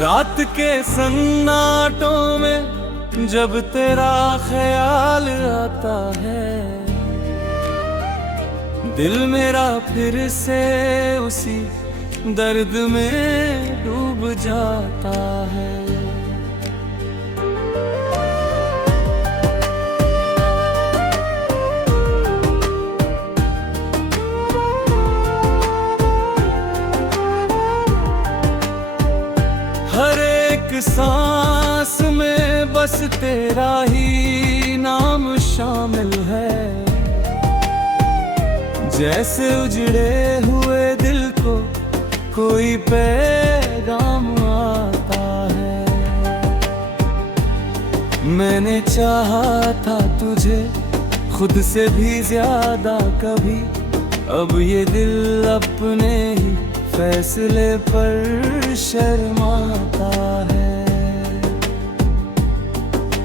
रात के सन्नाटों में जब तेरा ख्याल आता है, दिल मेरा फिर से उसी दर्द में डूब जाता है। हर एक सांस में बस तेरा ही नाम शामिल है, जैसे उजड़े हुए दिल को कोई पैगाम आता है। मैंने चाहा था तुझे खुद से भी ज्यादा कभी, अब ये दिल अपने ही फैसले पर शर्माता है।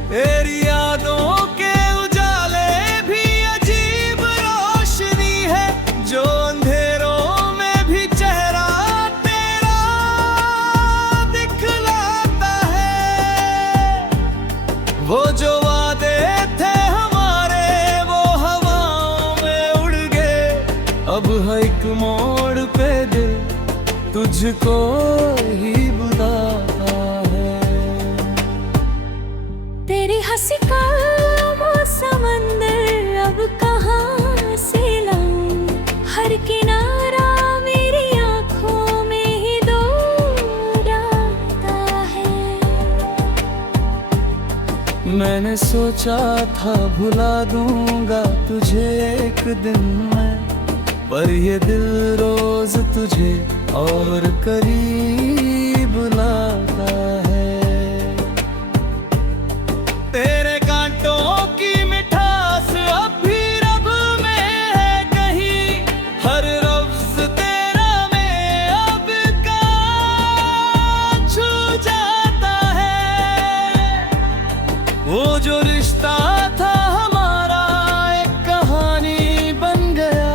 तेरी यादों के उजाले भी अजीब रोशनी है, जो अंधेरों में भी चेहरा तेरा दिखलाता है। वो जो वादे थे हमारे वो हवाओं में उड़ गए, अब है एक मोड़ पे दिल तुझको ही बुलाता है। तेरी हंसी का वो समंदर अब कहाँ से लाऊं, हर किनारा मेरी आँखों में ही दोहराता है। मैंने सोचा था भुला दूंगा तुझे एक दिन में, पर ये दिल रोज तुझे और करीब लाता है। तेरे कांटों की मिठास अब भी रब में है कहीं, हर लफ्ज तेरा में अब का छू जाता है। वो जो रिश्ता था हमारा एक कहानी बन गया,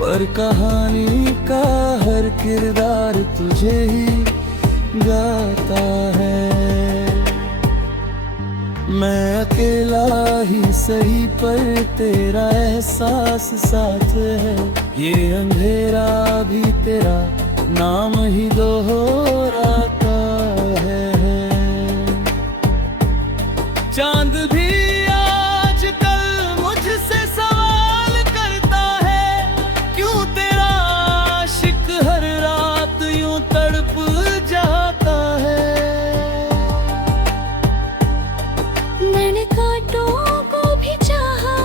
पर कहानी का हर किरदार तुझे ही गाता है। मैं अकेला ही सही पर तेरा एहसास साथ है, ये अंधेरा भी तेरा नाम ही दोहराता है। चांद भी आजकल मुझसे सवाल करता है, क्यों तेरा आशिक हर रात यूं तड़प जाता है। मैंने कांटों को भी चाहा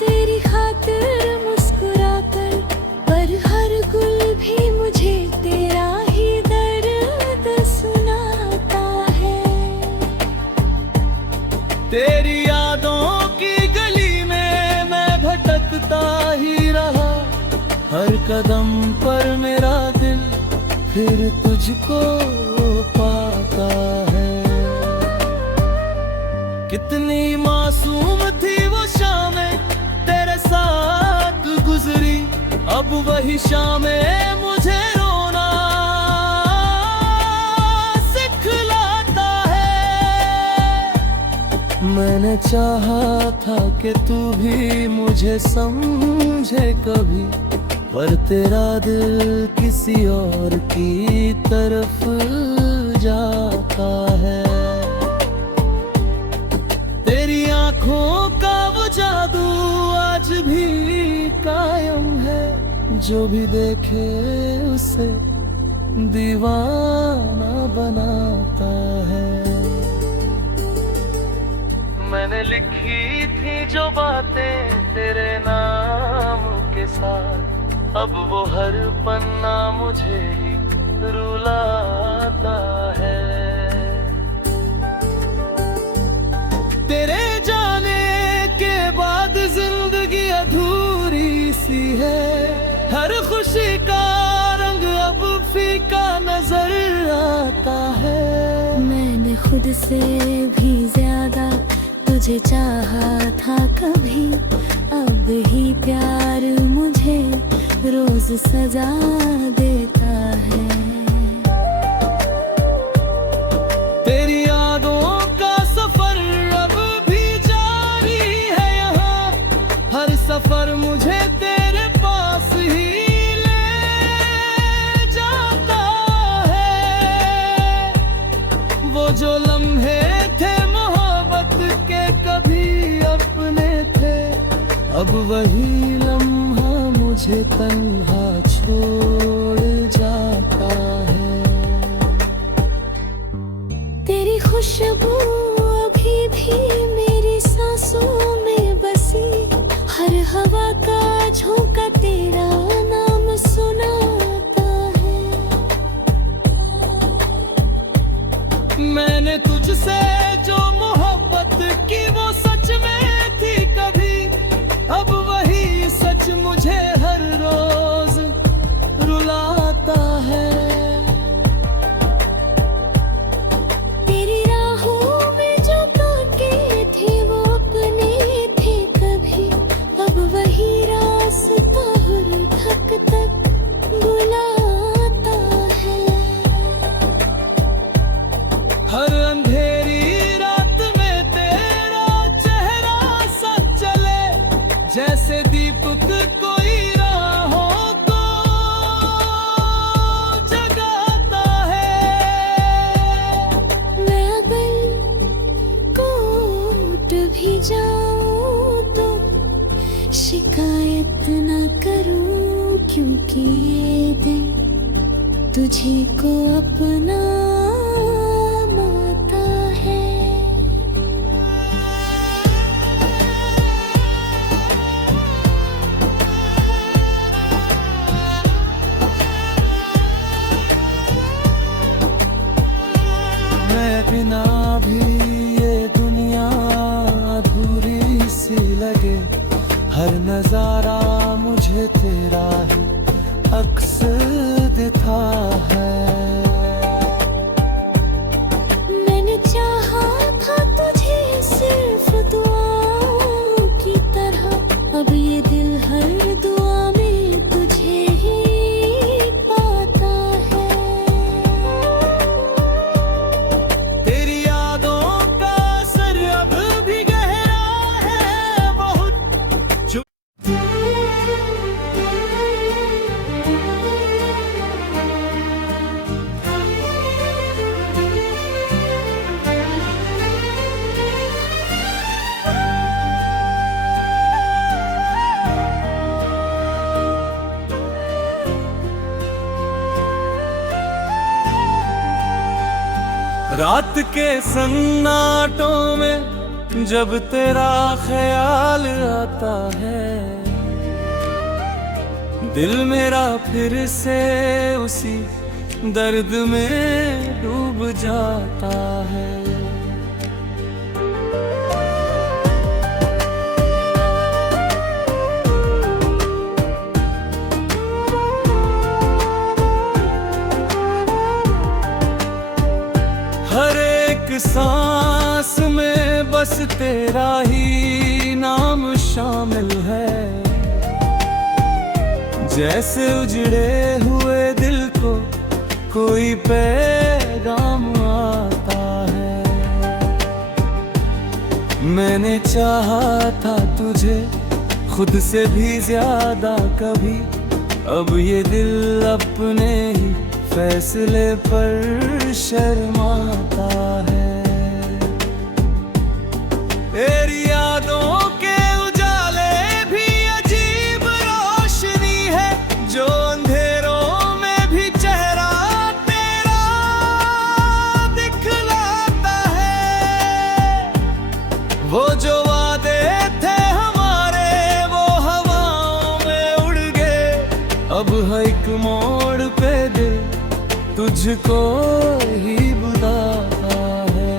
तेरी खातिर मुस्कुराकर, पर हर गुल भी मुझे तेरा ही दर्द सुनाता है। तेरी यादों की गली में मैं भटकता ही रहा, हर कदम पर मेरा दिल फिर तुझको पाता है। कितनी मासूम थी वो शामें तेरे साथ गुजरी, अब वही शामें मुझे रोना सिखलाता है। मैंने चाहा था कि तू भी मुझे समझे कभी, पर तेरा दिल किसी और की तरफ जाता है। तेरी आंखों का वो जादू आज भी कायम है, जो भी देखे उसे दीवाना बनाता है। मैंने लिखी थी जो बातें तेरे नाम के साथ, अब वो हर पन्ना मुझे ही रुलाता है। तेरे जाने के बाद जिंदगी सी है। हर खुशी का रंग अब फीका नजर आता है। मैंने खुद से भी ज्यादा तुझे चाहा था कभी, अब ही प्यार मुझे रोज सजा देता है। तेरी यादों का सफर अब भी जारी है यहाँ, हर सफर मुझे तेरे पास ही ले जाता है। वो जो लम्हे थे मोहब्बत के कभी अपने थे, अब वही लम्हा मुझे तन्हा छोड़ जाता है। तेरी खुशबू अभी भी मेरी सांसों में बसी, हर हवा का झोंका तेरा नाम सुनाता है। मैंने तुझसे जो मोहब्बत की वो सच में थी कभी, अब वही सच मुझे हर रोज रुलाता है। तेरी राहों में जो कांटे थे वो अपने थे कभी, अब वही रास्ता हर धक तक बुलाता है। हर अंधेरी रात में तेरा चेहरा सच चले, जैसे दीपक कोई राहों को जगाता है। मैं अगर कोट भी जाऊं तो शिकायत न करूं, क्योंकि ये दिन तुझी को अपना माता है। मैं बिना भी ये दुनिया अधूरी सी लगे, हर नजारा मुझे तेरा ही अक्स दिखता है। मैंने चाहा था तुझे सिर्फ दुआओं की तरह, अब ये दिल हर दुआ में तुझे ही पाता है। तेरी यादों का असर अब भी गहरा है बहुत। जो रात के सन्नाटों में जब तेरा ख्याल आता है, दिल मेरा फिर से उसी दर्द में डूब जाता है। हर एक सांस में बस तेरा ही नाम शामिल है, जैसे उजड़े हुए दिल को कोई पैगाम आता है। मैंने चाहा था तुझे खुद से भी ज्यादा कभी, अब ये दिल अपने ही फैसले पर शर्माता है। तेरी यादों के उजाले भी अजीब रोशनी है, जो अंधेरों में भी चेहरा तेरा दिखलाता है। वो जो वादे थे हमारे वो हवाओं में उड़ गए, अब है एक मोड़ पे दिल तुझको ही बुलाता है।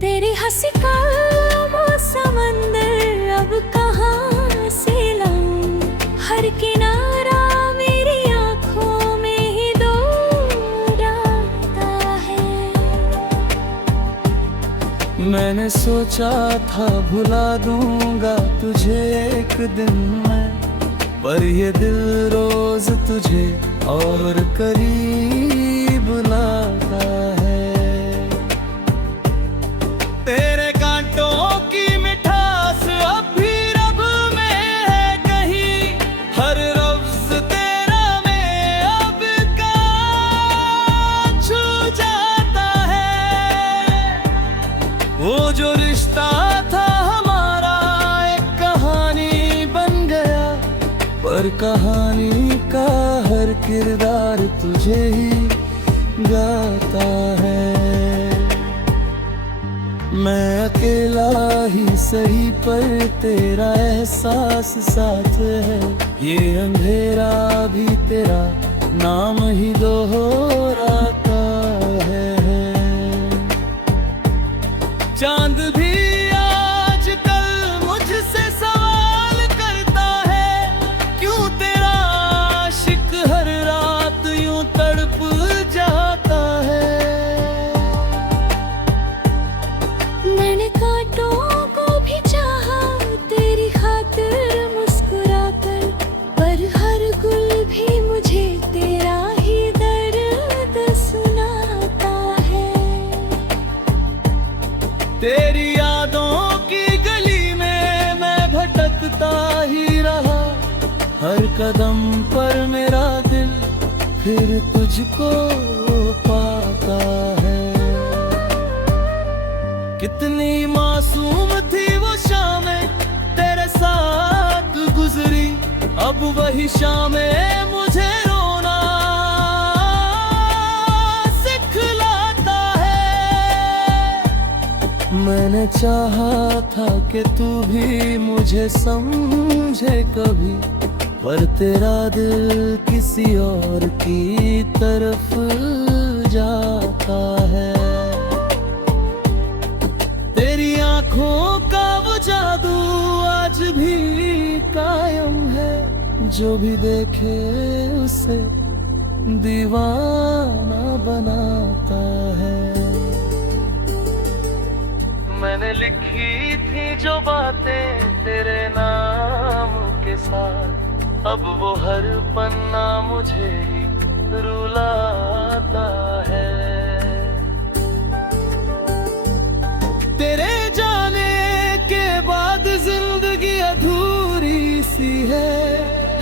तेरी हंसी का वो समंदर अब कहाँ से मैंने सोचा था भुला दूंगा तुझे एक दिन मैं, पर ये दिल रोज तुझे और करीब लाता है। तेरे कांटों की मिठास अब भी रब में है कहीं, हर लफ्ज तेरा में अब का छू जाता है। वो जो रिश्ता था हमारा एक कहानी बन गया, पर कहानी का हर किरदार तुझे ही गाता है। मैं अकेला ही सही पर तेरा एहसास साथ है, ये अंधेरा भी तेरा नाम ही दोहराता है। चांद भी आजकल मुझसे सवाल करता है, क्यों तेरा आशिक हर रात यूं तड़प जाता है। मैंने कांटों को भी चाहा तेरी खातिर मुस्कुराकर, पर हर गुल भी मुझे तेरा ही दर्द सुनाता है। तेरी यादों की गली में मैं भटकता ही रहा, हर कदम पर मेरा दिल फिर तुझको पाता है। कितनी मासूम थी वो शामें तेरे साथ गुजरी, अब वही शामें मुझे रोना सिखलाता है। मैंने चाहा था कि तू भी मुझे समझे कभी, पर तेरा दिल किसी और की तरफ जाता है। तेरी आंखों का वो जादू आज भी कायम है, जो भी देखे उसे दीवाना बनाता है। मैंने लिखी थी जो बातें तेरे नाम के साथ, अब वो हर पन्ना मुझे ही रुलाता है। तेरे जाने के बाद जिंदगी अधूरी सी है,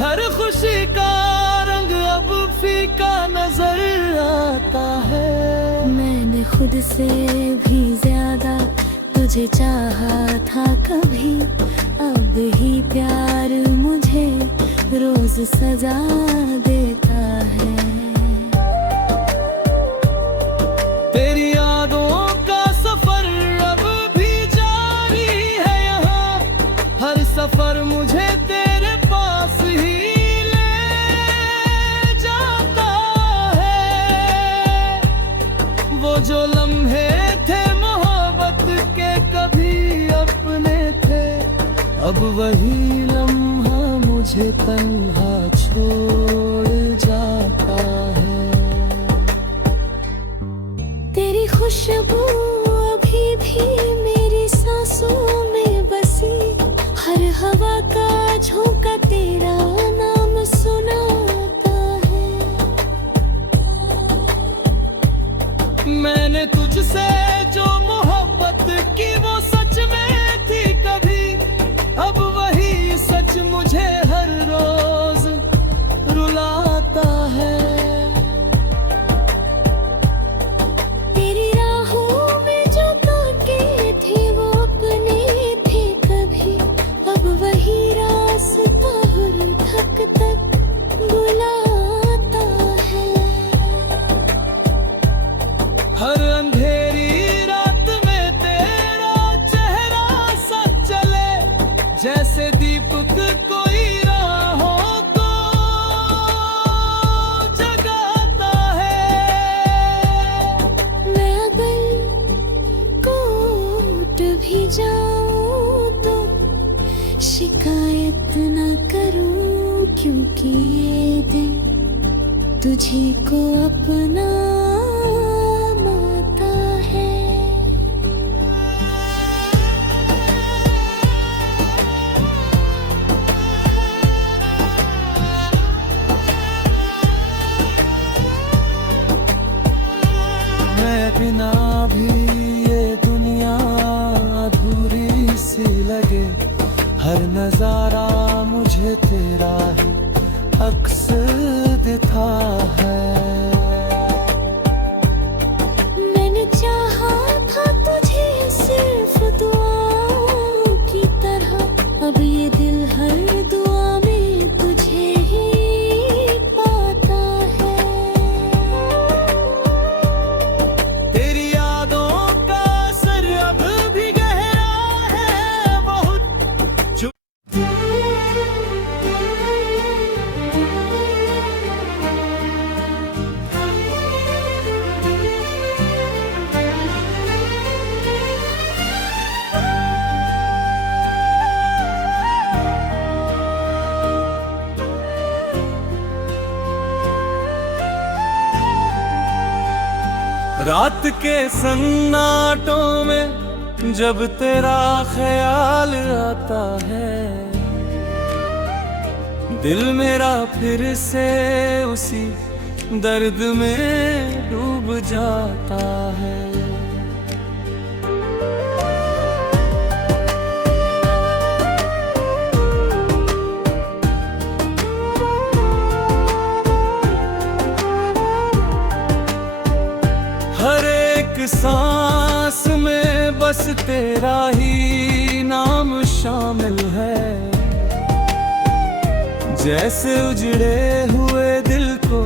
हर खुशी का रंग अब फीका नजर आता है। मैंने खुद से भी ज्यादा तुझे चाहा था कभी, अब ही प्यार मुझे रोज सजा देता है। तेरी यादों का सफर अब भी जारी है यहाँ, हर सफर मुझे तेरे पास ही ले जाता है। वो जो लम्हे थे मोहब्बत के कभी अपने थे, अब वही लम्हा मुझे तन्हा छोड़ जाता है। तेरी खुशबू अभी भी मेरी सांसों में बसी, हर हवा का झोंका तेरा नाम सुनाता है। मैंने तुझसे जो मोहब्बत की वो सच में थी कभी, अब वही सच मुझे हर रोज रुलाता है। तेरी राहों में जो कांटे थे वो अपने थे कभी, अब वही रास्ता हर थक तक बुलाता है। हर अंधेरी रात में तेरा चेहरा सच चले, जैसे दीपक कोई राहों को जगाता है। मैं अगर कोट भी जाऊं तो शिकायत न करूं, क्योंकि ये दिन तुझी को अपना माता है। हर नजारा मुझे तेरा ही अक्स दिखा है। मैंने चाहा था तुझे सिर्फ दुआओं की तरह, अब ये दिल हर दुआ में तुझे ही पाता है। तेरी यादों का असर अब भी गहरा है बहुत। रात के सन्नाटों में जब तेरा ख्याल आता है, दिल मेरा फिर से उसी दर्द में डूब जाता है। हर एक सांस में बस तेरा ही नाम शामिल है, जैसे उजड़े हुए दिल को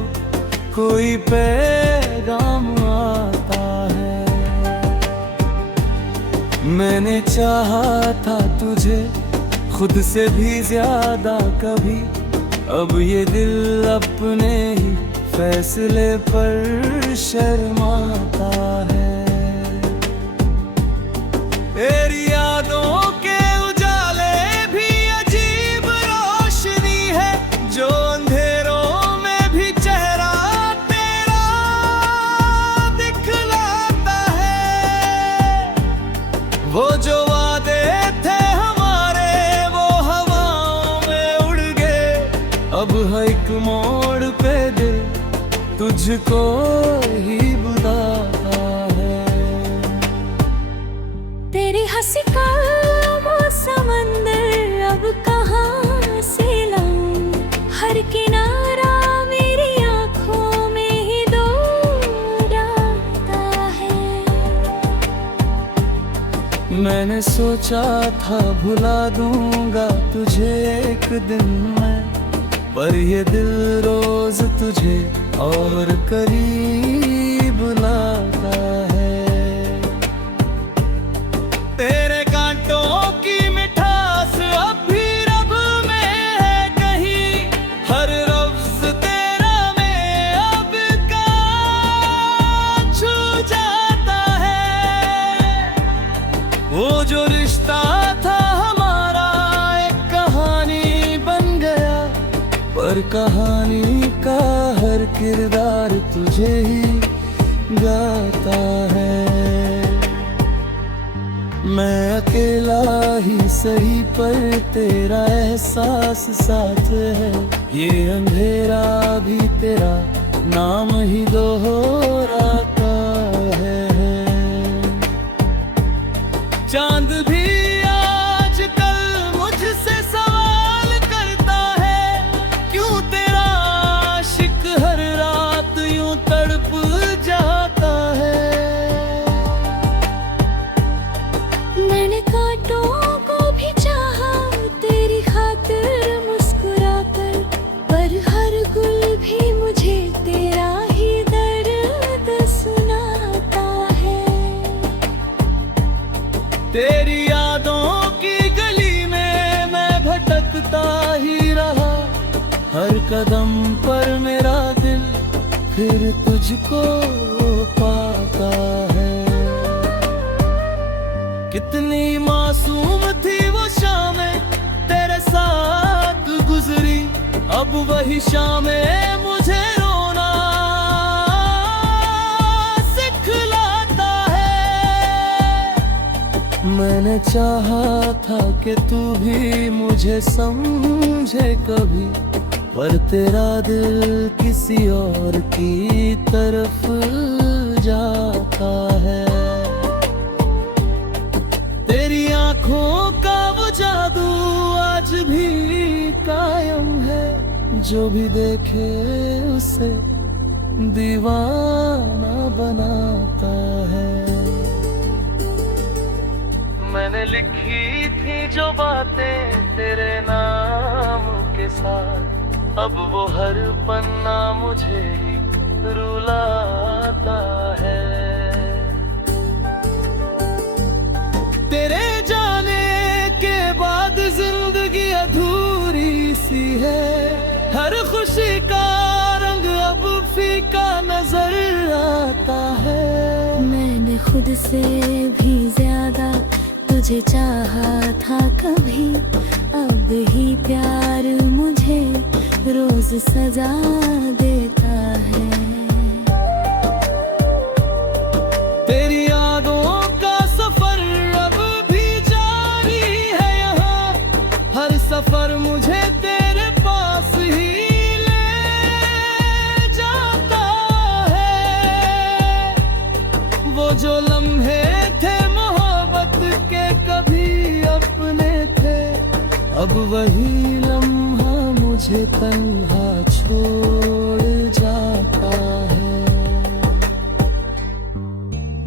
कोई पैगाम आता है। मैंने चाहा था तुझे खुद से भी ज्यादा कभी, अब ये दिल अपने ही फैसले पर शर्माता है। तेरी यादों के उजाले भी अजीब रोशनी है, जो अंधेरों में भी चेहरा तेरा दिखलाता है। वो जो वादे थे हमारे वो हवाओं में उड़ गए, अब है एक मोड़ पे दिल तुझको ही बुलाता है। तेरी हंसी का वो समंदर अब कहाँ से लाऊं, हर किनारा मेरी आँखों में ही दोहराता है। मैंने सोचा था भुला दूंगा तुझे एक दिन में, पर ये दिल रोज तुझे और करीब लाता है। तेरे कांटों की मिठास अब भी रब में है कहीं, हर लफ्ज तेरा में अब का छू जाता है। वो जो रिश्ता था हमारा एक कहानी बन गया, पर कहानी का हर किरदार तुझे ही गाता है। मैं अकेला ही सही पर तेरा एहसास साथ है, ये अंधेरा भी तेरा नाम ही दोहराता है। चांद भी आजकल मुझसे सवाल करता है, क्यों तेरा आशिक हर रात यूं तड़प जाता है। मैंने कांटों को भी चाहा तेरी खातिर मुस्कुराकर, पर हर गुल भी मुझे तेरा ही दर्द सुनाता है। तेरी यादों की गली में मैं भटकता ही रहा, हर कदम पर मेरा दिल फिर तुझको पाता है। कितनी मासूम थी वो शामें तेरे साथ गुजरी, अब वही शामें मुझे रोना सिखलाता है। मैंने चाहा था कि तू भी मुझे समझे कभी, पर तेरा दिल किसी और की तरफ जाता है। तेरी आंखों का वो जादू कायम है, जो भी देखे उसे दीवाना बनाता है। मैंने लिखी थी जो बातें तेरे नाम के साथ, अब वो हर पन्ना मुझे ही रुलाता है। तेरे जाने के बाद जिंदगी अधूरी सी है, हर खुशी का रंग अब फीका नजर आता है। मैंने खुद से भी ज्यादा तुझे चाहा था कभी, अब ही प्यार मुझे रोज सजा देता है। तेरी यादों का सफर अब भी जारी है यहाँ, हर सफर मुझे तेरे पास ही ले जाता है। वो जो लम्हे थे मोहब्बत के कभी अपने थे, अब वही लम्हा मुझे तन्हा छोड़ जाता है।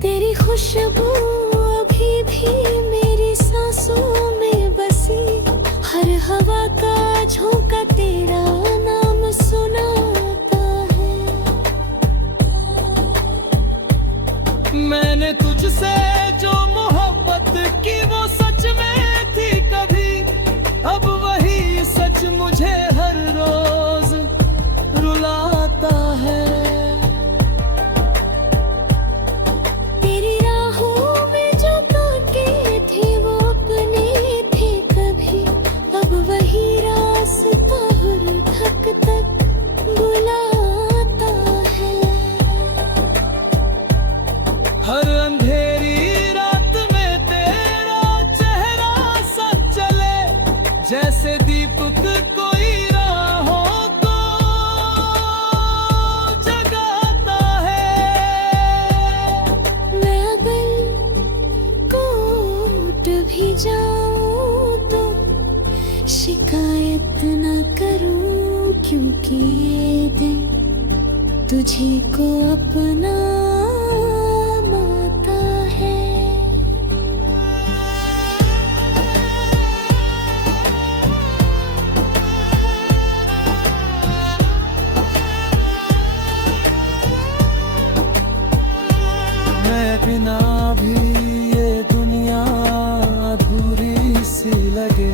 तेरी खुशबू अभी भी मेरी सांसों में बसी, हर हवा का झोंका तेरा नाम सुनाता है। मैंने तुझसे जो मोहब्बत की वो सच में थी कभी, अब वही सच मुझे हर रोज रुलाता है। तेरी राहों में जो कांटे थे वो अपने थे कभी, अब वही रास्ता हर थक तक बुलाता है। हर अंधेरी रात में तेरा चेहरा सच चले, जैसे दीपक कोई राहों को जगाता है। मैं अगर कोट भी जाऊं तो शिकायत न करूं, क्योंकि ये दिन तुझी को अपना माता है। मैं बिना भी ये दुनिया अधूरी सी लगे,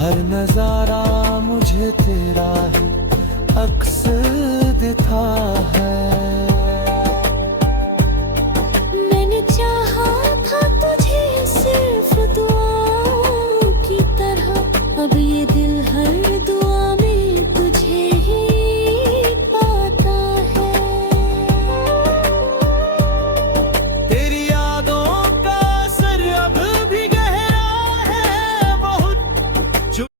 हर नजारा मुझे तेरा ही अक्स दिखता है। मैंने चाहा था